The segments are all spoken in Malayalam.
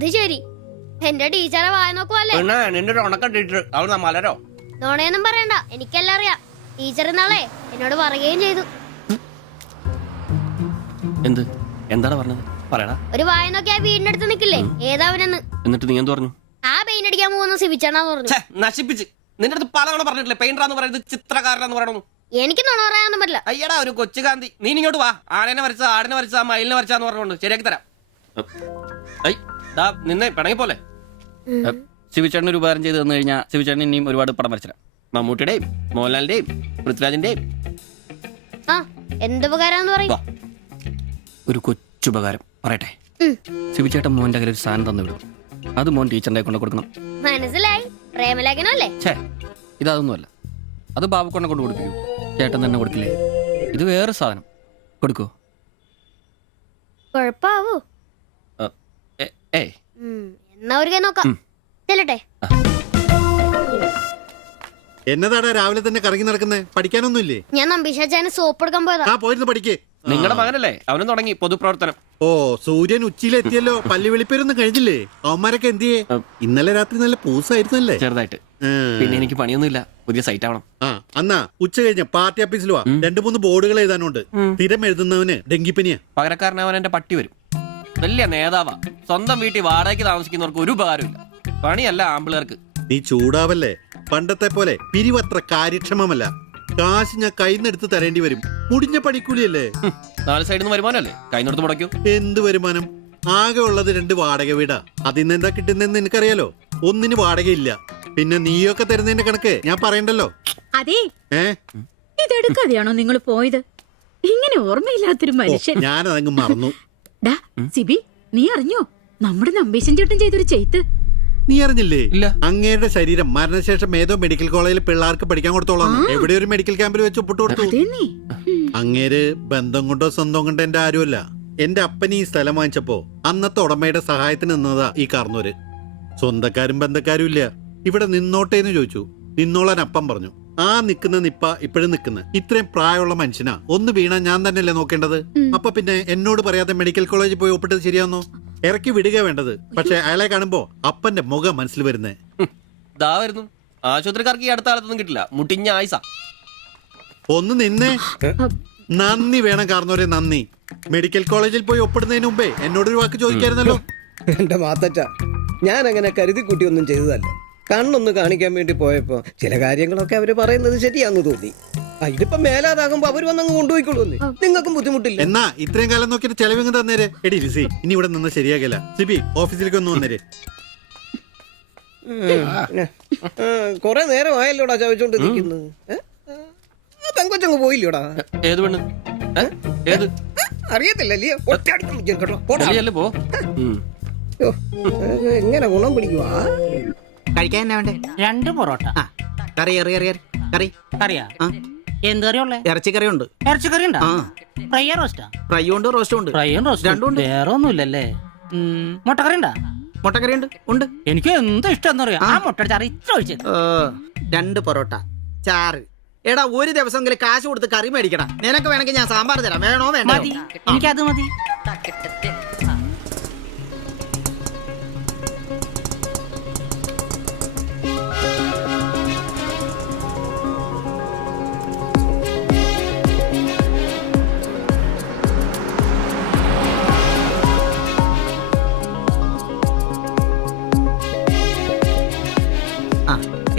അത് ശരി. എന്റെ ടീച്ചറെ വായ നോക്കുവല്ലേ? നിന്റെ ഒരു ഉണക്ക ടീച്ചർ അവൾ മലരോ? നോണയൊന്നും പറയണ്ട, എനിക്കെല്ലാം അറിയാം. ടീച്ചർ നാളെ എന്നോട് പറയുകയും ചെയ്തു. എന്ത്? എന്താണ് പറഞ്ഞത്? പറയടാ. ഒരു വായ നോക്കി ആ വീടിന്റെ അടുത്ത് നിക്കില്ലേ, ഏതാവനെന്ന്. എന്നിട്ട് നീ എന്ത് പറഞ്ഞു? ആ പെയിന്റ് അടിക്കാൻ പോകുന്ന സിബിച്ചാണെന്ന് പറഞ്ഞു. നശിപ്പിച്ച്. നിന്റെ അടുത്ത് പലതവണ പറഞ്ഞിട്ടില്ലേ പെയിന്ററാന്ന് പറയുന്നത് ചിത്രകാരനാന്ന് പറയണു. എനിക്ക് നുണ പറയാനൊന്നും പറ്റില്ല. അയ്യടാ ഒരു കൊച്ചു കാന്തി. നീ ഇങ്ങോട്ട് വാ. ആനേനെ വരച്ച, ആടിനെ വരച്ച, മയിലിനെ വരച്ചാന്ന് പറഞ്ഞുകൊണ്ട് ശരിയാക്കി തരാം. നിന്നെ പിണങ്ങി പോലെ. ശിവചേട്ടൻ ഒരു ഉപകാരം ചെയ്ത് തന്നു കഴിഞ്ഞാൽ ശിവചേട്ടൻ ഇനിയും ഒരുപാട് പടം വരച്ചിടാം. മമ്മൂട്ടിയുടെയും മോഹൻലാലിന്റെയും പൃഥ്വിരാജിന്റെയും. ആ എന്തുപകാരാന്ന് പറയും? ഒരു കൊച്ചുപകാരം പറയട്ടെ. ശിവചേട്ടൻ മോന്റെ കയ്യിൽ ഒരു സാധനം തന്നു വിടും. അത് മോൻ ടീച്ചറിന്റെ കൊണ്ട് കൊടുക്കണം. മനസ്സിലായി. പ്രേമലേഖനല്ലേ? ഛേ, ഇതൊന്നുമല്ല. അത് ബാബുക്കൊണ്ടെ കൊണ്ട് കൊടുപ്പിക്കൂ. ചേട്ടൻ തന്നെ കൊടുക്കില്ലേ? ഇത് വേറെ സാധനം. കൊടുക്കൂ. കൊഴപ്പാവൂ? എന്നാ ഒരു കൈ നോക്കാം. ചെല്ലട്ടെ. എന്നതാടാ രാവിലെ തന്നെ കറങ്ങി നടക്കുന്നേ? പഠിക്കാനൊന്നുമില്ലേ? ഞാൻ നമ്പീശാച്ചാന് സോപ്പ് എടുക്കാൻ പോയതാ. ആ പോയിരുന്നു പഠിക്കേ. നിങ്ങളുടെ മകനല്ലേ, അവനും തുടങ്ങി പൊതുപ്രവർത്തനം. ഓ സൂര്യൻ ഉച്ചയിലെത്തിയല്ലോ. പല്ലി വെളിപ്പേരൊന്നും കഴിഞ്ഞില്ലേ? അവന്മാരൊക്കെ എന്തിയേ? ഇന്നലെ രാത്രി നല്ല പൂസായിരുന്നല്ലേ? ചെറുതായിട്ട്. പിന്നെ എനിക്ക് പണിയൊന്നുമില്ല. പുതിയ സൈറ്റ് ആവണം. അന്നാ ഉച്ച കഴിഞ്ഞ പാർട്ടി ഓഫീസിൽ വാ. 2-3 ബോർഡുകൾ എഴുതാനുണ്ട്. സ്ഥിരം എഴുതുന്നവന് ഡെങ്കിപ്പനിയാ. പകരക്കാരനവൻ എന്റെ പട്ടി വരും. വലിയ നേതാവാ. സ്വന്തം വീട്ടിൽ വാടകയ്ക്ക് താമസിക്കുന്നവർക്ക് ഒരു ഉപകാരമില്ല. പണിയല്ല ആമ്പിളേർക്ക്. നീ ചൂടാവല്ലേ. പണ്ടത്തെ പോലെ പിരിവത്ര കാര്യക്ഷമമല്ല. കാശ് ഞാൻ കൈന്നെടുത്ത് തരേണ്ടി വരും. മുടിഞ്ഞ പണിക്കൂലിയല്ലേ? 4 സൈഡിൽ നിന്ന് വരുമാനമല്ലേ? കൈന്നെടുത്ത് മുടക്കൂ. എന്ത് വരുമാനം? ആകെ ഉള്ളത് 2 വാടക വീടാ. അതിന്ന് എന്താ കിട്ടുന്നെന്ന് നിനക്കറിയാലോ. ഒന്നിന് വാടകയില്ല. പിന്നെ നീയൊക്കെ തരുന്നതിന്റെ കണക്ക് ഞാൻ പറയണ്ടല്ലോ. അതെ, ഇതെടുക്കാതെയാണോ നിങ്ങൾ പോയത്? ഇങ്ങനെ ഓർമ്മയില്ലാത്തൊരു മനുഷ്യൻ. ഞാനതങ്ങ് മറന്നു. സിബി, നീ അറിഞ്ഞോ നമ്മുടെ നമ്പീശൻ ചേട്ടൻ ചെയ്തൊരു ചെയ്ത്ത്? നീ അറിഞ്ഞില്ലേ? ഇല്ല. അങ്ങയുടെ ശരീരം മരണശേഷം ഏതോ മെഡിക്കൽ കോളേജിൽ പിള്ളേർക്ക് പഠിക്കാൻ കൊടുത്തോളാം. എവിടെ ഒരു മെഡിക്കൽ ക്യാമ്പിൽ വെച്ച് ഒപ്പിട്ട് കൊടുത്തു. അങ്ങേര് ബന്ധം കൊണ്ടോ സ്വന്തം കൊണ്ടോ എന്റെ ആരുമല്ല. എന്റെ അപ്പന് ഈ സ്ഥലം വാങ്ങിച്ചപ്പോ അന്നത്തെ ഉടമയുടെ സഹായത്തിന് നിന്നതാ ഈ കാർന്നൂര്. സ്വന്തക്കാരും ബന്ധക്കാരും ഇല്ല. ഇവിടെ നിന്നോട്ടേന്ന് ചോദിച്ചു. നിന്നോളാൻ അപ്പം പറഞ്ഞു. ആ നിക്കുന്ന നിപ്പ ഇപ്പോഴും നിക്കുന്ന. ഇത്രയും പ്രായമുള്ള മനുഷ്യനാ. ഒന്ന് വീണാ ഞാൻ തന്നെയല്ലേ നോക്കേണ്ടത്? അപ്പൊ പിന്നെ എന്നോട് പറയാതെ മെഡിക്കൽ കോളേജിൽ പോയി ഒപ്പിട്ടത് ശരിയാന്നോ? ഇറക്കി വിടുക വേണ്ടത്. പക്ഷെ അയാളെ കാണുമ്പോ അപ്പന്റെ മുഖം മനസ്സിൽ വരുന്നേ. വരുന്നു. ആശുപത്രിക്കാർക്ക് ഈ അടുത്ത കാലത്തൊന്നും കിട്ടില്ല. മുട്ടിഞ്ഞ ആയിസ. ഒന്ന് നിന്നേ. നന്ദി വേണം കാർന്നോരെ, നന്ദി. മെഡിക്കൽ കോളേജിൽ പോയി ഒപ്പിടുന്നതിന് മുമ്പേ എന്നോടൊരു വാക്ക് ചോദിക്കായിരുന്നല്ലോ. എന്റെ മാത്തച്ച, ഞാൻ അങ്ങനെ കരുതി കൂട്ടിയൊന്നും ചെയ്തതല്ല. കണ്ണൊന്ന് കാണിക്കാൻ വേണ്ടി പോയപ്പോ ചില കാര്യങ്ങളൊക്കെ അവര് പറയുന്നത് ശരിയാന്ന് തോന്നി. ഇതിപ്പോ മേലാതാകുമ്പോ അവര് വന്നങ്ങ് കൊണ്ടുപോയിക്കോളൂ. നിങ്ങൾക്കും ബുദ്ധിമുട്ടില്ല. എന്നാ ഇത്രയും കാലം നോക്കിയിട്ട് ചെലവിങ് തന്നേരെ. എടി ലിസി, ഇനി ഇവിടെ നിന്ന് ശരിയാകില്ല. സിബി, ഓഫീസിലേക്ക് ഒന്ന് വന്നേരെ. കൊറേ നേരം ആയല്ലോടാ ചവച്ചോണ്ട് നിൽക്കുന്നത്. പെങ്കൊച്ചങ്ങ് പോയില്ലോടാ. ഏത് പെണ്ണ്? ഏത്? അറിയത്തില്ലല്ലേ? പോ. എങ്ങനെ ഗുണം പിടിക്കുവാ? കഴിക്കാൻ എന്നാ വേണ്ടേ? 2 പൊറോട്ട. കറി കറി കറിയാ? എന്ത് കറിയുള്ളേ? ഇറച്ചിക്കറി ഉണ്ട്. ഇറച്ചിക്കറി ഉണ്ടോ? ഫ്രൈ റോസ്റ്റാ? ഫ്രൈ ഉണ്ട്, റോസ്റ്റും ഉണ്ട്. ഫ്രൈയും റോസ്റ്റും രണ്ടും ഉണ്ട്. വേറെ ഒന്നുമില്ലല്ലേ? മുട്ടക്കറി ഉണ്ടാ? മുട്ടക്കറി ഉണ്ട്. ഉണ്ട്. എനിക്ക് എന്ത് ഇഷ്ടം എന്ന് പറയാ. ആ മുട്ട ചാറ് ഇത്ര ഒഴിച്ചത്. 2 പൊറോട്ട, ചാറ്. എടാ ഒരു ദിവസമെങ്കിലും കാശ് കൊടുത്ത് കറി മേടിക്കടാ. നിനക്ക് വേണമെങ്കിൽ ഞാൻ സാമ്പാർ തരാം. വേണോ വേണ്ട? മതി, എനിക്കത് മതി.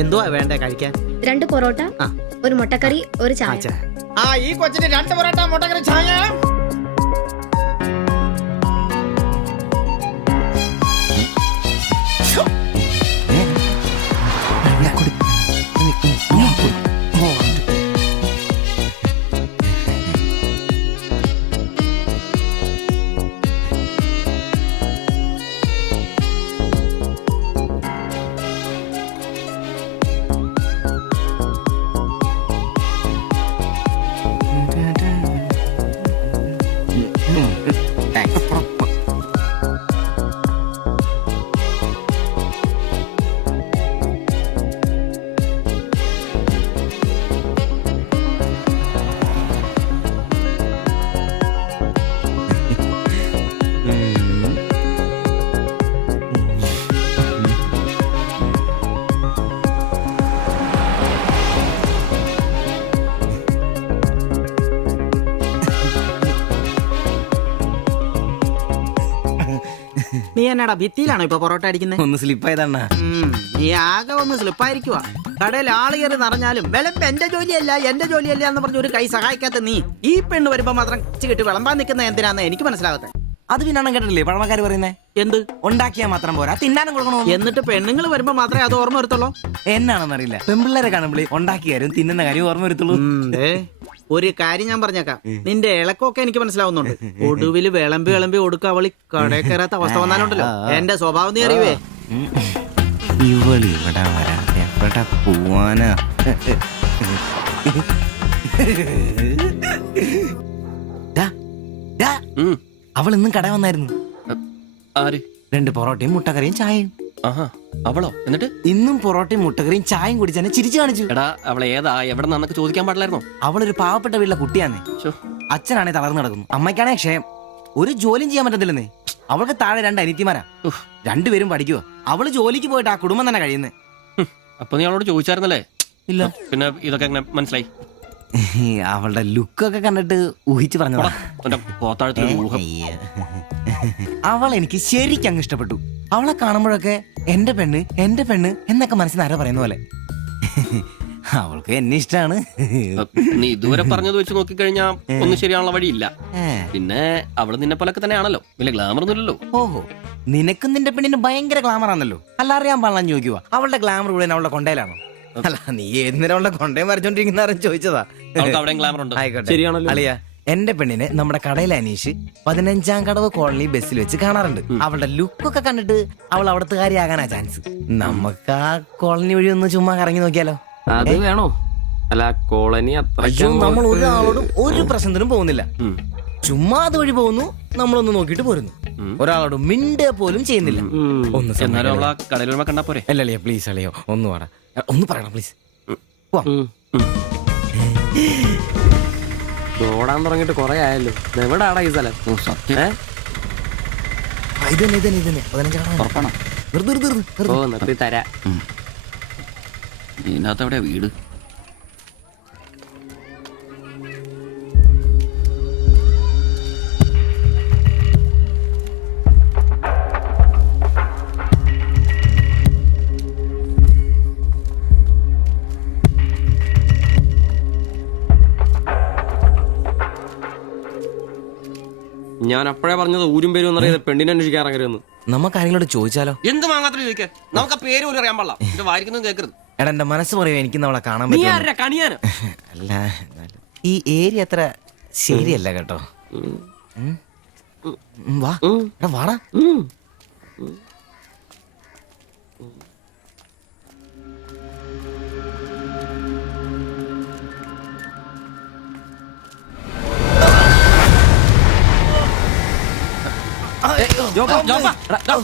എന്തുവാ വേണ്ടേ കഴിക്കാൻ? 2 പൊറോട്ട, ഒരു മുട്ടക്കറി, ഒരു ചായ. ഈ കൊച്ചിന് 2 പൊറോട്ട, മുട്ടക്കറി, ചായ. എന്നാടാ ഭിത്തിയിലാണോ ഇപ്പൊ പൊറോട്ട അടിക്കുന്നത്? ഒന്ന് സ്ലിപ്പായതാണ്. നീ ആകെ ഒന്ന് സ്ലിപ്പായിരിക്കുവാ. കടയിൽ ആള് കയറി നിറഞ്ഞാലും വിളമ്പ് എന്റെ ജോലിയല്ല എന്ന് പറഞ്ഞ ഒരു കൈ സഹായിക്കാത്ത നീ ഈ പെണ്ണ് വരുമ്പോ മാത്രം കിട്ടി വിളമ്പാൻ നിൽക്കുന്ന എന്തിനാന്ന് എനിക്ക് മനസ്സിലാകത്തെ. അത് പിന്നെ കേട്ടില്ലേ പഴമക്കാര് പറയുന്നേ? എന്ത് ഉണ്ടാക്കിയാ മാത്രം പോരാ, തിന്നാനും കൊടുക്കണോ? എന്നിട്ട് പെണ്ണുങ്ങൾ വരുമ്പോ മാത്രമേ അത് ഓർമ്മ വരുത്തുള്ളൂ. എന്നാണെന്നറിയില്ല, പെൺപിള്ളേരെ കാണുമ്പോൾ ഉണ്ടാക്കിയ കാര്യം തിന്നുന്ന കാര്യം ഓർമ്മ വരുത്തുള്ളൂ. ഒരു കാര്യം ഞാൻ പറഞ്ഞേക്കാം, നിന്റെ ഇളക്കൊക്കെ എനിക്ക് മനസ്സിലാവുന്നുണ്ട്. ഒടുവില് വിളമ്പി കൊടുക്കുക അവളി കടയിൽ കയറാത്ത അവസ്ഥ വന്നാലുണ്ടല്ലോ എന്റെ സ്വഭാവം നീ അറിയുവേ. ഇവള് ഇവിടെ വരാതെ എവിടെ പോവാനാ? അവൾ ഇന്നും കട വന്നായിരുന്നു. ആര്? 2 പൊറോട്ടയും മുട്ടക്കറിയും ചായയും. ആഹാ, അവളോ? എന്നിട്ട് ഇന്നും പൊറോട്ടയും മുട്ടക്കറിയും ചായയും കുടിച്ച് എന്നെ ചിരിച്ചു കാണിച്ചു. എടാ, അവളെ ഏതാ എവിടെ നിന്നൊക്കെ ചോദിക്കാൻ പാടില്ലായിരുന്നോ? അവളൊരു പാവപ്പെട്ട വീട്ടിലെ കുട്ടിയാന്നേ. അച്ഛനാണെ തളർന്നു കിടക്കുന്നു, അമ്മയ്ക്കാണെ ക്ഷയം. ഒരു ജോലിയും ചെയ്യാൻ പറ്റത്തില്ലെന്നേ. അവൾക്ക് താഴെ 2 അനിയത്തിമാരാ. 2 പേരും പഠിക്കുക. അവള് ജോലിക്ക് പോയിട്ട് ആ കുടുംബം തന്നെ കഴിയുന്നേ. അപ്പൊ നീ അവളോട് ചോദിച്ചായിരുന്നല്ലേ? ഇല്ല. പിന്നെ ഇതൊക്കെ എങ്ങനെ മനസ്സിലായി? അവളുടെ ലുക്കൊക്കെ കണ്ടിട്ട് ഊഹിച്ചു പറഞ്ഞതാ. അവൾ എനിക്ക് ശരിക്കും അങ്ങ് ഇഷ്ടപ്പെട്ടു. അവളെ കാണുമ്പോഴൊക്കെ എന്റെ പെണ്ണ് എന്നൊക്കെ മനസ്സിൽ ആരോ പറയുന്ന പോലെ. അവൾക്ക് എന്നെ ഇഷ്ടാണ്. നീ ഇതുവരെ പറഞ്ഞത് വെച്ച് നോക്കിക്കഴിഞ്ഞാ ഒന്നും ശരിയാണുള്ള വഴിയില്ല. പിന്നെ അവള് നിന്നെ പോലൊക്കെ തന്നെയാണല്ലോ, വലിയ ഗ്ലാമർ ഒന്നുമില്ലല്ലോ. ഓഹോ, നിനക്കും നിന്റെ പെണ്ണിന് ഭയങ്കര ഗ്ലാമർ ആണല്ലോ. അല്ല, അറിയാൻ പാടില്ല ചോദിക്കുക, അവളുടെ ഗ്ലാമർ കൂടെ അവളുടെ കൊണ്ടയിലാണോ? അല്ല, നീ ഏതിനും അവളുടെ കൊണ്ടേ മറിച്ചോണ്ടിരിക്കുന്ന ചോദിച്ചതാ. ശരിയാണല്ലോ അളിയ, എന്റെ പെണ്ണിനെ നമ്മുടെ കടയിലെ അനീഷ് 15-ാം കടവ് കോളനി ബസ്സിൽ വെച്ച് കാണാറുണ്ട്. അവളുടെ ലുക്കൊക്കെ കണ്ടിട്ട് അവൾ അവിടുത്തെ കാര്യമാകാനാ ചാൻസ്. നമുക്ക് ആ കോളനി വഴി ഒന്ന് ചുമ്മാ കറങ്ങി നോക്കിയാലോ? അത് വേണോ? അല്ല, കോളനി നമ്മൾ ഒരാളോടും ഒരു പ്രശ്നത്തിനും പോകുന്നില്ല. ചുമ്മാ അത് വഴി പോകുന്നു, നമ്മളൊന്ന് നോക്കിട്ട് പോരുന്നു. ഒരാളോട് മിണ്ടേ പോലും ചെയ്യുന്നില്ല. അല്ലളിയ, പ്ലീസ് അളിയോ, ഒന്ന് വേണം, ഒന്ന് പറയണം പ്ലീസ്. ഓടാൻ തുടങ്ങിട്ട് കൊറേ ആയല്ലോ. എവിടാടാ ഈ സ്ഥലം? നിർത്തി തരാ. ഇതിനകത്തെവിടെയാ വീട്? ഞാൻ അപ്പോഴേ പറഞ്ഞത് ഊരും പേരും എന്നറിയാതെ പെണ്ണിനെ അന്വേഷിക്കാൻ ഇറങ്ങരുതെന്ന്. നമുക്ക് ആരെങ്കിലും ചോദിച്ചാലോ? എന്ത് വാങ്ങാത്ത ചോദിക്കാൻ? നമുക്ക് ആ പേര് പോലും അറിയാൻ പാടില്ല. വായിക്കുന്നത് കേൾക്കരുത്. എടാ, എന്റെ മനസ്സ് പറയുക എനിക്ക് നമ്മളെ കാണാൻ പറ്റും. അല്ല, ഈ ഏരിയ അത്ര ശരിയല്ല കേട്ടോ. വാ, എടാ വാടാ.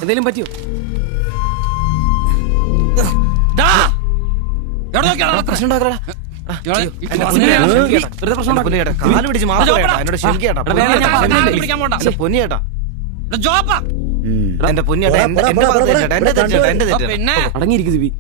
എന്തെങ്കിലും പറ്റിയോ? പ്രശ്നം ഉണ്ടാക്കടാ. കാല് പിടിച്ച് മാറി എന്നോട് ക്ഷമിക്കേട്ടാ. പൊന്നിയേട്ടാ, എന്റെ പൊന്നിയേട്ടാ, എന്റെ തെറ്റേട്ടാ. അടങ്ങിയിരിക്കും സിബി.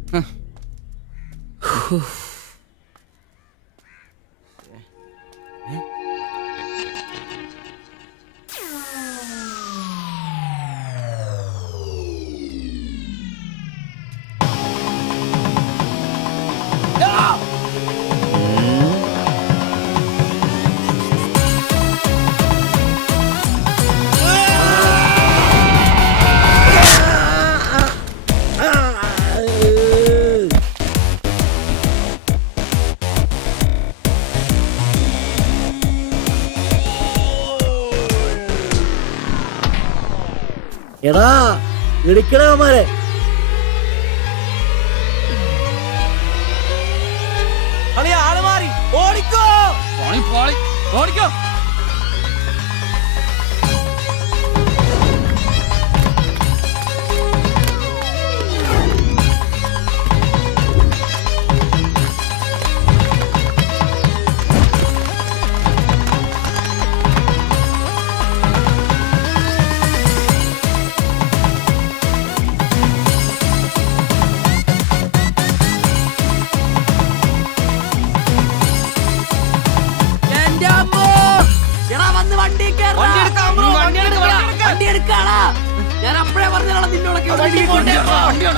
എടാ, ഇടിക്കണമാരെ ആള് മാറി. ഓടിക്കോ, ഓടിക്കോ. എന്റെ അമ്മോ! ഞാൻ അപ്പഴേ പറഞ്ഞാണ് നിന്നോടൊക്കെ ഇടിക്കടാ അവനെ.